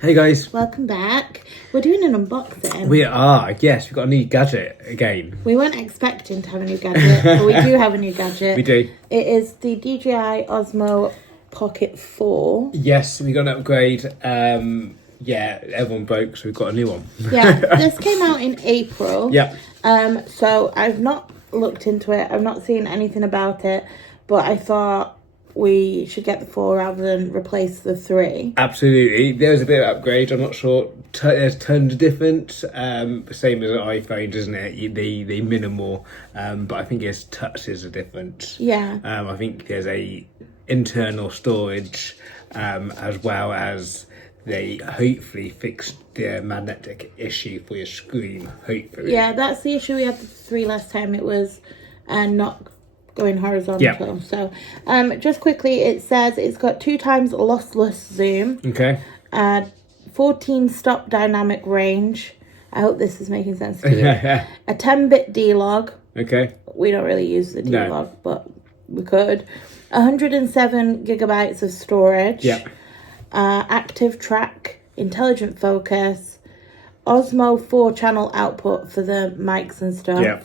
Hey guys. Welcome back. We're doing an unboxing. We are, yes, we've got a new gadget again. We weren't expecting to have a new gadget, but we do have a new gadget. We do. It is the DJI Osmo Pocket 4. Yes, we got an upgrade. Yeah, everyone broke, so we've got a new one. Yeah, this came out in April. Yeah. So I've not looked into it. I've not seen anything about it, but I thought we should get the 4 rather than replace the 3. Absolutely. There's a bit of upgrade. I'm not sure. There's tons of different. Same as an iPhone, isn't it? They minimal. But I think it's touches are different. Yeah. I think there's a internal storage, as well as they hopefully fixed the magnetic issue for your screen. Hopefully. Yeah, that's the issue we had with the 3 last time. It was not going horizontal. Yeah. So just quickly, it says it's got 2 times lossless zoom. Okay. 14 stop dynamic range. I hope this is making sense to you. A 10-bit D-Log. Okay. We don't really use the D-Log, but we could. 107 gigabytes of storage. Yeah. Active track, intelligent focus, Osmo 4-channel output for the mics and stuff. Yeah.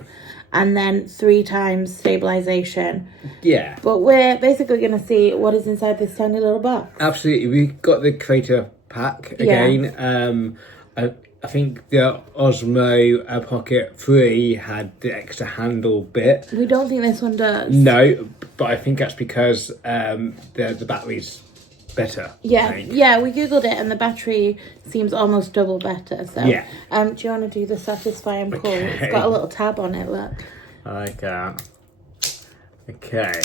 And then 3 times stabilization. Yeah. But we're basically going to see what is inside this tiny little box. Absolutely. We got the creator pack again. Yeah. I think the Osmo Pocket 3 had the extra handle bit. We don't think this one does. No, but I think that's because the battery's better. Yeah, yeah, we googled it and the battery seems almost double better. So yeah. Do you want to do the satisfying pull? Okay. It's got a little tab on it, look. I like that. Okay.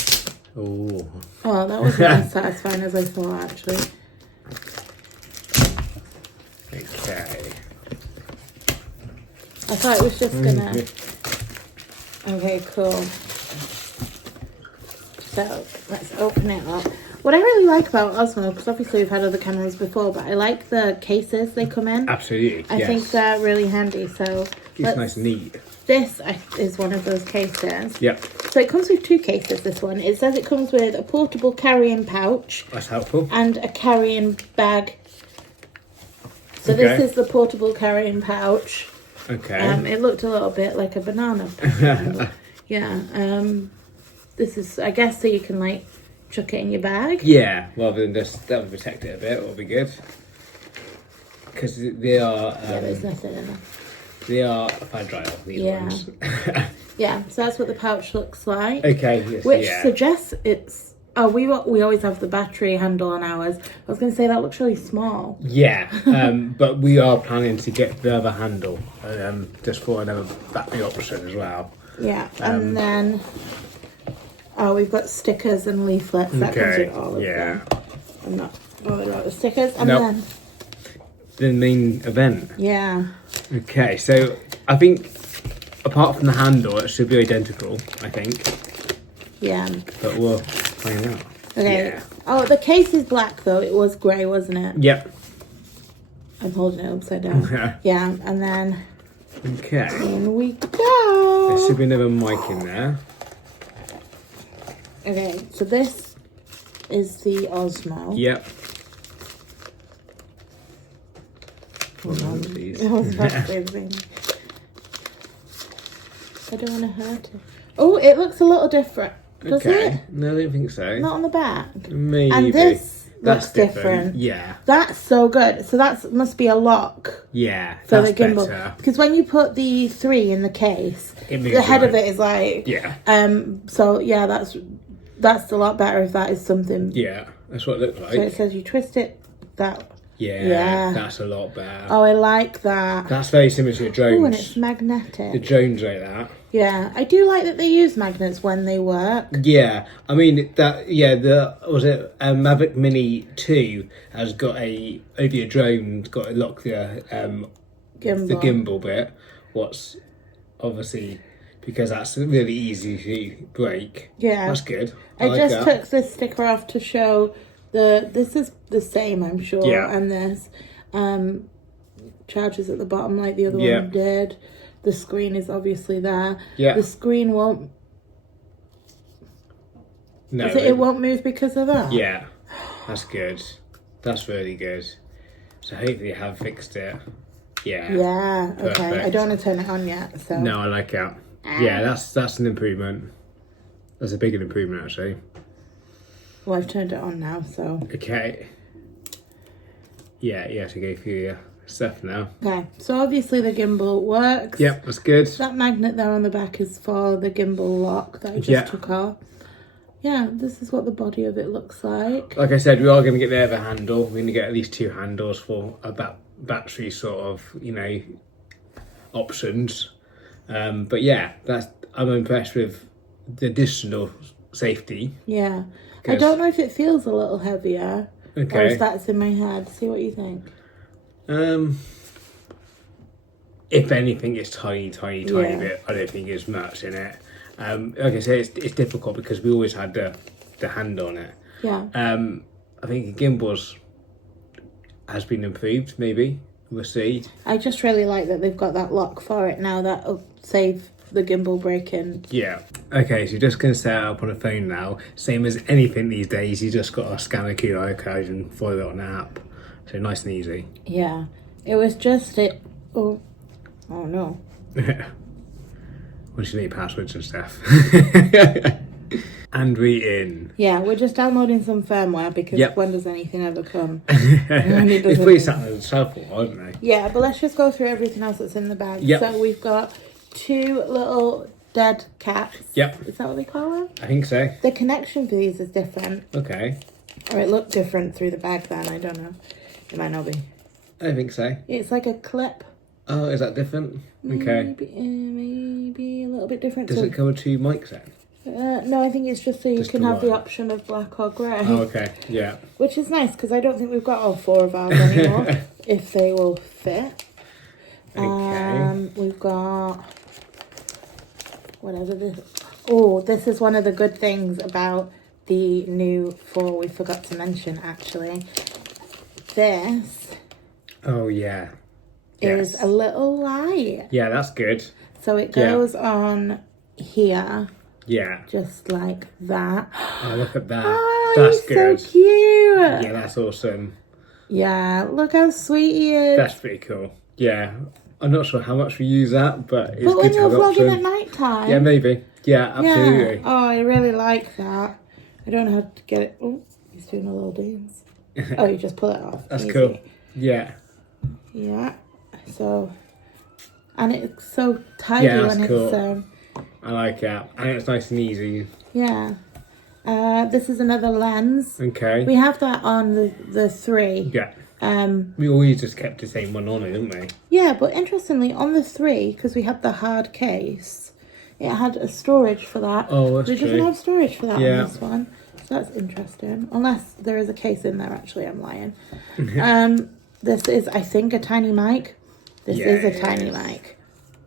Ooh. Oh, that wasn't as satisfying as I thought, actually. Okay. I thought it was just gonna... Okay, cool. So, let's open it up. What I really like about Osmo, because obviously we've had other cameras before, but I like the cases they come in. Absolutely, I think they're really handy, so... It's nice and neat. This is one of those cases. Yep. So it comes with 2 cases, this one. It says it comes with a portable carrying pouch. That's helpful. And a carrying bag. So this is the portable carrying pouch. Okay. It looked a little bit like a banana. Yeah. This is, I guess, so you can, like, chuck it in your bag. Yeah, rather than just, that would protect it a bit, would be good. Because they are... yeah, there's nothing in there. They are fragile, these ones. Yeah, so that's what the pouch looks like. Okay, yes, which suggests it's... Oh, we always have the battery handle on ours. I was going to say that looks really small. Yeah, but we are planning to get the other handle, just for another battery option as well. Yeah, and then... Oh, we've got stickers and leaflets. That comes with all of them. I'm not bothered about the stickers. And then... The main event. Yeah. Okay, so I think apart from the handle, it should be identical, I think. Yeah. But we'll find out. Okay. Yeah. Oh, the case is black, though. It was grey, wasn't it? Yep. I'm holding it upside down. Yeah, and then... Okay. In we go! There should be another mic in there. Okay, so this is the Osmo. Yep. Hold on. Please. I was about to say the thing. I don't want to hurt it. Oh, it looks a little different. Does it? No, I don't think so. Not on the back. Maybe. And this looks different. Yeah. That's so good. So that must be a lock. Yeah. For the gimbal. Better. Because when you put the 3 in the case, the head of it is like... Yeah. So yeah, that's a lot better if that is something. Yeah, that's what it looks like. So it says you twist it that. Yeah, that's a lot better. Oh, I like that. That's very similar to the drones. Oh, and it's magnetic. The drones like that. Yeah, I do like that they use magnets when they work. Yeah, I mean that. Yeah, Mavic Mini 2 has got over your drone got to lock the gimbal bit. What's obviously because that's really easy to break. Yeah, that's good. I like just took this sticker off to show this is the same, I'm sure. Yeah, and there's chargers at the bottom like the other one did. The screen is obviously there. Yeah. The screen won't... No. It won't move because of that? Yeah. That's good. That's really good. So hopefully I have fixed it. Yeah. Yeah, okay. Perfect. I don't want to turn it on yet, so. No, I like it. Yeah, that's an improvement. That's a bigger improvement, actually. Well, I've turned it on now, so. Okay. Yeah, you have to go through your stuff now. Okay, so obviously the gimbal works. Yep, that's good. That magnet there on the back is for the gimbal lock that I just took off. Yeah, this is what the body of it looks like. Like I said, we are going to get the other handle. We're going to get at least 2 handles for a battery sort of, you know, options. But yeah, I'm impressed with the additional safety. Yeah. I don't know if it feels a little heavier. Okay. Or if that's in my head. See what you think. If anything, it's tiny bit. I don't think there's much in it. Like I said, it's difficult because we always had the hand on it. Yeah. I think the gimbals has been improved, maybe. We'll see. I just really like that they've got that lock for it now. That'll save the gimbal breaking. Yeah. Okay, so you're just going to set it up on a phone now. Same as anything these days, you just got to scan a QR code and follow it on an app. So nice and easy. Yeah. It was just it. Oh no. Once you need passwords and stuff. And we in. Yeah, we're just downloading some firmware because when does anything ever come? It's pretty sat on the shelf, isn't it? Yeah, but let's just go through everything else that's in the bag. Yep. So we've got 2 little dead cats. Yep. Is that what they call them? I think so. The connection for these is different. Okay. Or it looked different through the bag then, I don't know. It might not be. I think so. It's like a clip. Oh, is that different? Okay. Maybe a little bit different. Does it come with 2 mics then? No, I think it's just so you Just can the have the one. option of black or grey. Oh, okay. Yeah. Which is nice because I don't think we've got all 4 of ours anymore. If they will fit. Okay. We've got whatever this. Oh, this is one of the good things about the new 4 we forgot to mention actually. This Oh, yeah. is a little light. Yeah, that's good. So it goes on here. Yeah. Just like that. Oh, look at that. Oh, That's he's good. so cute. Yeah, that's awesome. Yeah, look how sweet he is. That's pretty cool. Yeah. I'm not sure how much we use that, but it's but good when to you're have the vlogging option. at night time. Yeah, maybe. Yeah, absolutely. Yeah. Oh, I really like that. I don't know how to get it. Oh, he's doing a little dance. Oh, you just pull it off. That's Easy. cool. Yeah. Yeah. So, and it's so tidy when cool. it's I like it. And it's nice and easy. yeah. This is another lens. Okay. We have that on the 3. Yeah. Um, We always just kept the same one on it, didn't we? yeah, but interestingly, on the 3, because we had the hard case, it had a storage for that. Oh, that's We true. doesn't have storage for that Yeah. on this one. So that's interesting. Unless there is a case in there, actually, I'm lying. This is, I think, a tiny mic. This is a tiny mic.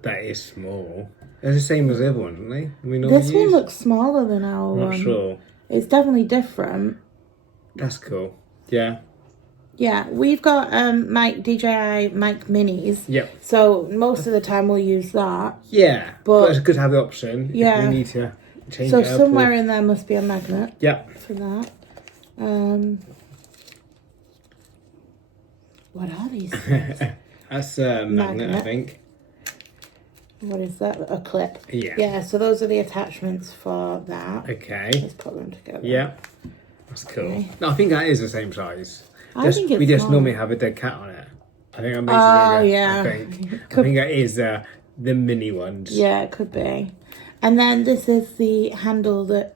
That is small. They're the same as the other ones, aren't they? This one looks smaller than our one. Not sure. It's definitely different. That's cool. Yeah. Yeah, we've got DJI mic minis. Yep. So most of the time we'll use that. Yeah. But it's good to have the option. Yeah. If we need to change So it up. somewhere in there must be a magnet. Yep. For that. What are these things? That's a magnet, I think. What is that? A clip. Yeah. Yeah, so those are the attachments for that. Okay. Let's put them together. Yeah. That's cool. Okay. No, I think that is the same size. I think it's we just small. normally have a dead cat on it. I think I'm yeah. I think that is the mini ones. Yeah, it could be. And then this is the handle that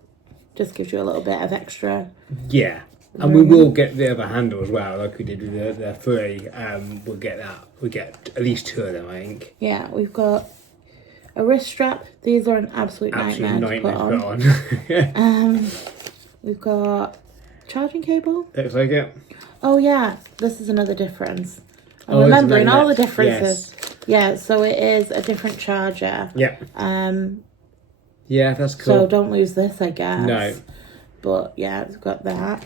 just gives you a little bit of extra. Yeah. And we will get the other handle as well, like we did with the 3. We'll get that. We'll get at least 2 of them, I think. Yeah, we've got a wrist strap. These are an absolute nightmare to put on. We've got charging cable. Looks like it. Oh yeah, this is another difference. I'm Oh, it's a remembering all the magnet. differences. Yeah, so it is a different charger. Yeah. Yeah, that's cool. So don't lose this, I guess. No. But yeah, it's got that.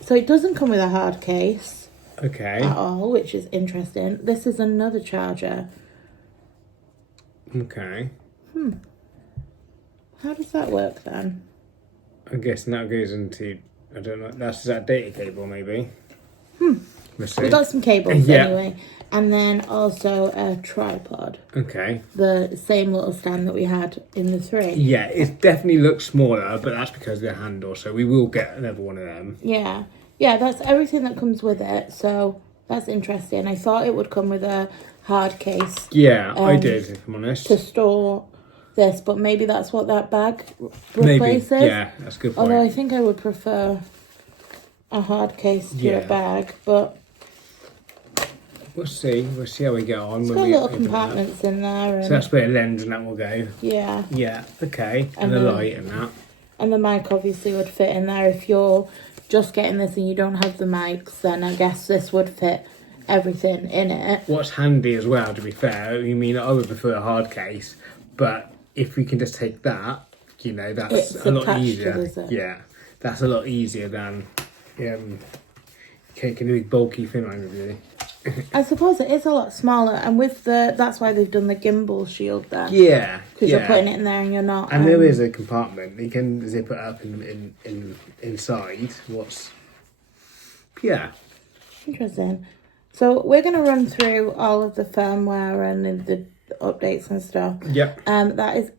So it doesn't come with a hard case Okay. at all, which is interesting. This is another charger. Okay. How does that work then? I guess that goes into, I don't know, that's that data cable maybe. We'll see. We got some cables Yeah. anyway. And then also a tripod. Okay. The same little stand that we had in the 3. Yeah, it definitely looks smaller, but that's because of the handle. So we will get another one of them. Yeah. Yeah, that's everything that comes with it. So that's interesting. I thought it would come with a hard case. Yeah, I did, if I'm honest. To store this, but maybe that's what that bag Maybe. replaces. Yeah, that's a good point. Although I think I would prefer a hard case to a bag, but we'll see. We'll see how we get on. it's got little compartments in there. And so that's where a lens and that will go. Yeah. Yeah, okay. And the light and that. And the mic obviously would fit in there. If you're just getting this and you don't have the mics, then I guess this would fit everything in it. What's handy as well, to be fair, I mean, I would prefer a hard case, but if we can just take that, you know, that's It's a lot attached to easier. the zip. Yeah, that's a lot easier than taking a big bulky thing on with you. I suppose it is a lot smaller, and with that's why they've done the gimbal shield there. Yeah, because you're putting it in there and you're not. And there is a compartment. You can zip it up inside. Interesting. So we're going to run through all of the firmware and the updates and stuff. Yep. That is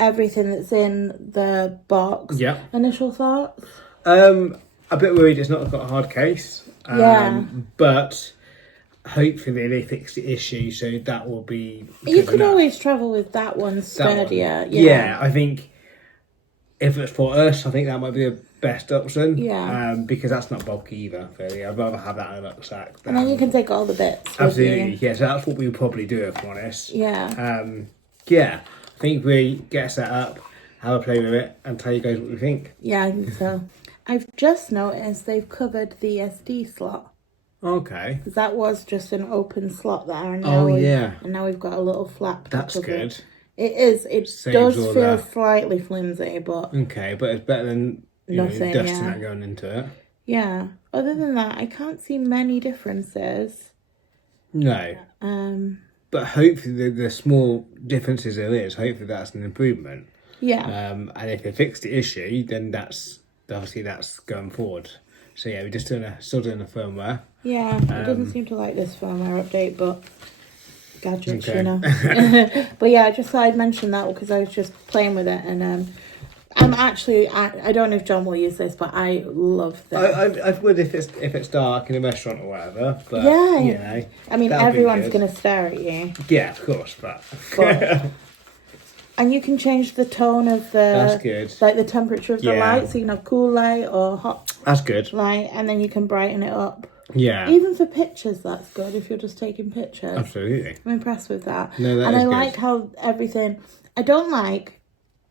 everything that's in the box. Yep. Initial thoughts? A bit worried it's not got a hard case. Yeah. But hopefully they fix the issue, so that will be. You could always travel with that one sturdier. Yeah, I think if it's for us, I think that might be the best option. Yeah. Because that's not bulky either, really. I'd rather have that in a rucksack. And then you can take all the bits. Absolutely, yeah. So that's what we would probably do, if I'm honest. Yeah. Yeah. I think we get set up, have a play with it, and tell you guys what we think. Yeah, I think so. I've just noticed they've covered the SD slot. Okay. Because that was just an open slot there. And now we've got a little flap. That's good. It is. It does feel slightly flimsy, but... Okay, but it's better than nothing, dust and that going into it. Yeah. Other than that, I can't see many differences. No. But hopefully the small differences there is, hopefully that's an improvement. Yeah. And if they fix the issue, then that's going forward. So yeah, we're just still doing the firmware. Yeah, it doesn't seem to like this firmware update, but gadgets, you know. But yeah, I just thought I'd mention that because I was just playing with it, and I'm actually I don't know if John will use this, but I love this. I would if it's dark in a restaurant or whatever. But yeah, you know, I mean everyone's gonna stare at you. Yeah, of course, but and you can change the tone of the. That's good. Like the temperature of the light, so you can have cool light or hot. That's good. Light, and then you can brighten it up. Yeah. Even for pictures, that's good if you're just taking pictures. Absolutely. I'm impressed with that. No, that and is I good. like how everything. I don't like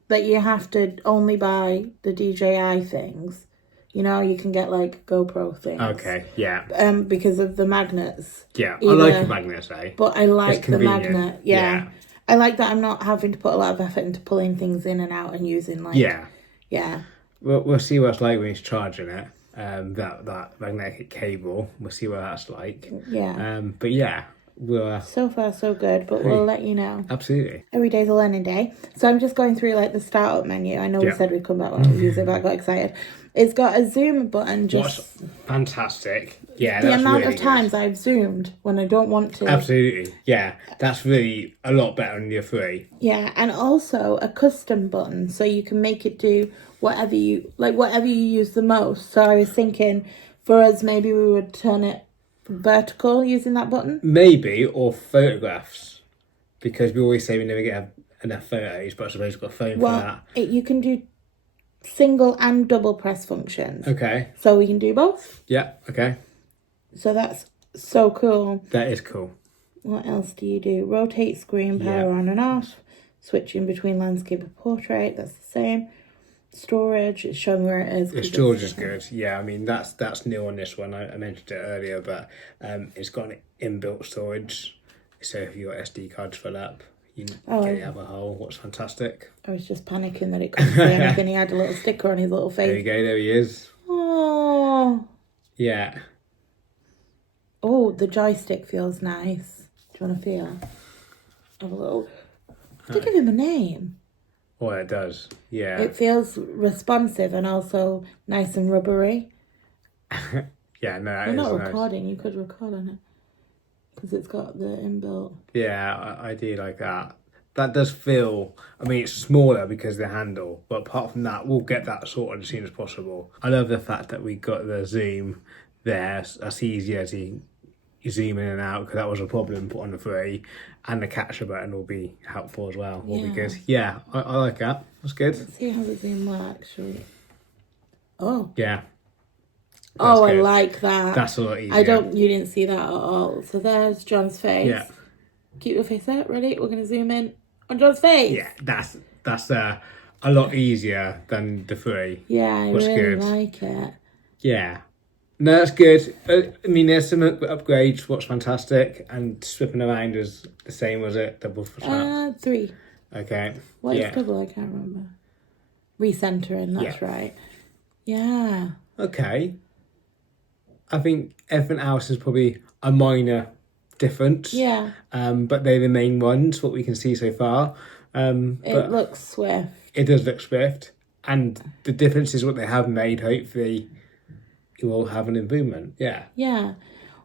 that you have to only buy the DJI things. You know, you can get like GoPro things. Okay, yeah. Because of the magnets. Yeah, I like the magnets, eh? But I like the magnet. Yeah. I like that I'm not having to put a lot of effort into pulling things in and out and using like. Yeah. Yeah. We'll see what it's like when he's charging it. That magnetic cable. We'll see what that's like. Yeah. But yeah, we'll. So far, so good. But we'll let you know. Absolutely. Every day's a learning day. So I'm just going through like the startup menu. I know we said we'd come back when we use it, but I got excited. It's got a zoom button. Just fantastic. Yeah, the amount really of times I've zoomed when I don't want to. Absolutely. Yeah, that's really a lot better than your 3. Yeah, and also a custom button, so you can make it do whatever you use the most. So I was thinking, for us, maybe we would turn it vertical using that button. Maybe, or photographs, because we always say we never get enough photos, but I suppose we've got a phone for that. You can do single and double press functions. Okay. So we can do both. Yeah. Okay. So that's so cool. That is cool. What else do you do? Rotate screen, power on and off. Switching between landscape and portrait. That's the same. Storage. It's showing where it is. The storage is good. Yeah, I mean that's new on this one. I mentioned it earlier, but it's got an inbuilt storage. So if your SD cards fill up, you get it out of a hole. What's fantastic. I was just panicking that it couldn't see anything. He had a little sticker on his little face. There you go. There he is. Oh. Yeah. Oh, the joystick feels nice. Do you want to feel? Have a little. To give him a name. Oh, it does. Yeah. It feels responsive and also nice and rubbery. Yeah, no, that You're not nice. recording. You could record on it because it's got the inbuilt. Yeah, I do like that. That does feel, I mean, it's smaller because of the handle, but apart from that, we'll get that sorted as soon as possible. I love the fact that we got the zoom there. That's easier to zoom in and out because that was a problem put on the 3, and the capture button will be helpful as well. Will be good. Yeah, I like that. That's good. Let's see how the zoom works. Oh. Yeah. Oh, good. I like that. That's a lot easier. You didn't see that at all. So there's John's face. Yeah. Keep your face up. Ready? We're going to zoom in on John's face. Yeah, that's a lot easier than the 3. Yeah, I really like it. Yeah. No, that's good. I mean, there's some upgrades. What's fantastic, and slipping around is the same, was it? Double for snap? 3. Okay. What is double? I can't remember. Recentering. That's right. Yeah. Okay. I think everything else is probably a minor difference. Yeah. But they're the main ones. What we can see so far. It looks swift. It does look swift, and the difference is what they have made. Hopefully, you will have an improvement. Yeah. Yeah.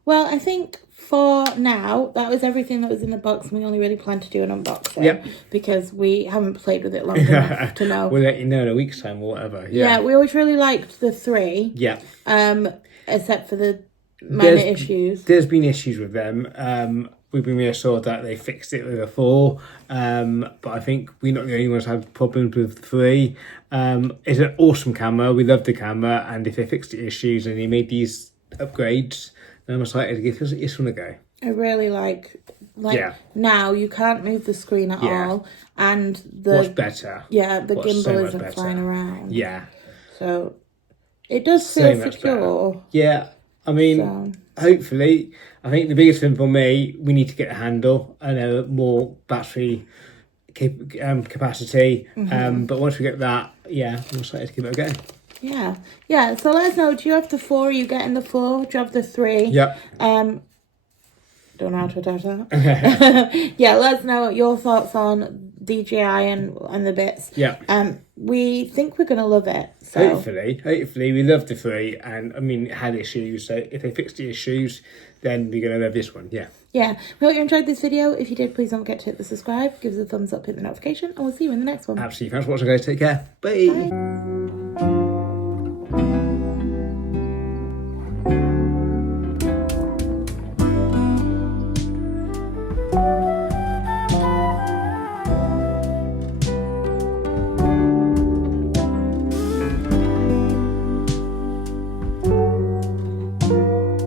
Well, I think for now, that was everything that was in the box. We only really plan to do an unboxing because we haven't played with it long enough to know. We'll let you know in a week's time or whatever. Yeah, we always really liked the 3. Yeah. Except for the minor issues. There's been issues with them. We've been reassured that they fixed it with a 4. But I think we're not the only ones who had problems with the 3. It's an awesome camera. We love the camera, and if they fixed the issues and they made these upgrades, then I'm excited to give this one a go. I really like now you can't move the screen at all, and what's better? Yeah, the gimbal isn't flying around. Yeah. So it does feel secure. Yeah. I mean, hopefully, I think the biggest thing for me, we need to get a handle and a more battery capacity. But once we get that, I'm excited to give it a go. Yeah. So let us know. Do you have the 4? Are you getting the 4? Do you have the 3? Yep. Don't know how to attach that. Yeah, let us know your thoughts on DJI and the bits. Yeah. We think we're gonna love it. So. Hopefully, we love the 3, and I mean, it had issues. So if they fix the issues, then we're gonna love this one. Yeah. Yeah. We hope you enjoyed this video. If you did, please don't forget to hit the subscribe, give us a thumbs up, hit the notification, and we'll see you in the next one. Absolutely. Thanks for watching, guys. Take care. Bye. Bye.